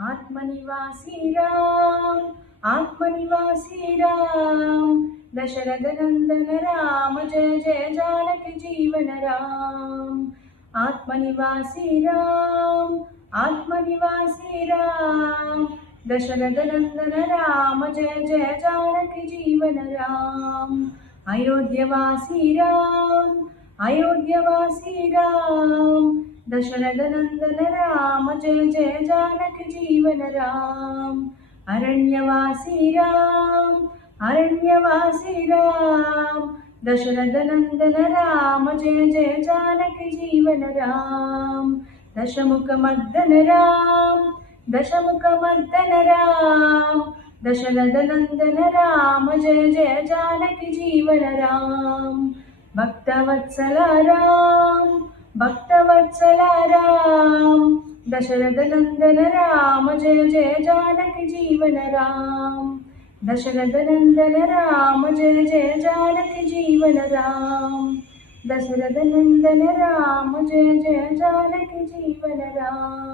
आत्मनिवासी Ram, आत्मनिवासी Ram, Dasharath Nandan Ram, Jai Jai Janaki Jeevan Ram. आत्मनिवासी Ram, आत्मनिवासी Ram, Dasharath Nandan Ram, Jai Jai Janaki Jeevan Ram. अयोध्यवासी Ram, अयोध्यवासी Ram, Dasharath Nandan Ram, Jai Jai Janaki Jeevan Ram. अरण्यवासी Ram, अरण्यवासी Ram, Dasharath Nandan Ram, Jai Jai Janaki Jeevan Ram. Deshmukh Mardan Ram, Deshmukh Mardan Ram, Dasharath Nandan Ram, Jai Jai Janaki Jeevan Ram. भक्तवत्सला Ram, भक्तवत्सला Ram, Dasharath Nandan Ram, Jai Jai Janaki Jeevan Ram. Dasharath Nandan Ram, Jai Jai Janaki Jeevan Ram. Dasharath Nandan Ram, Jai Jai Janaki Jeevan Ram.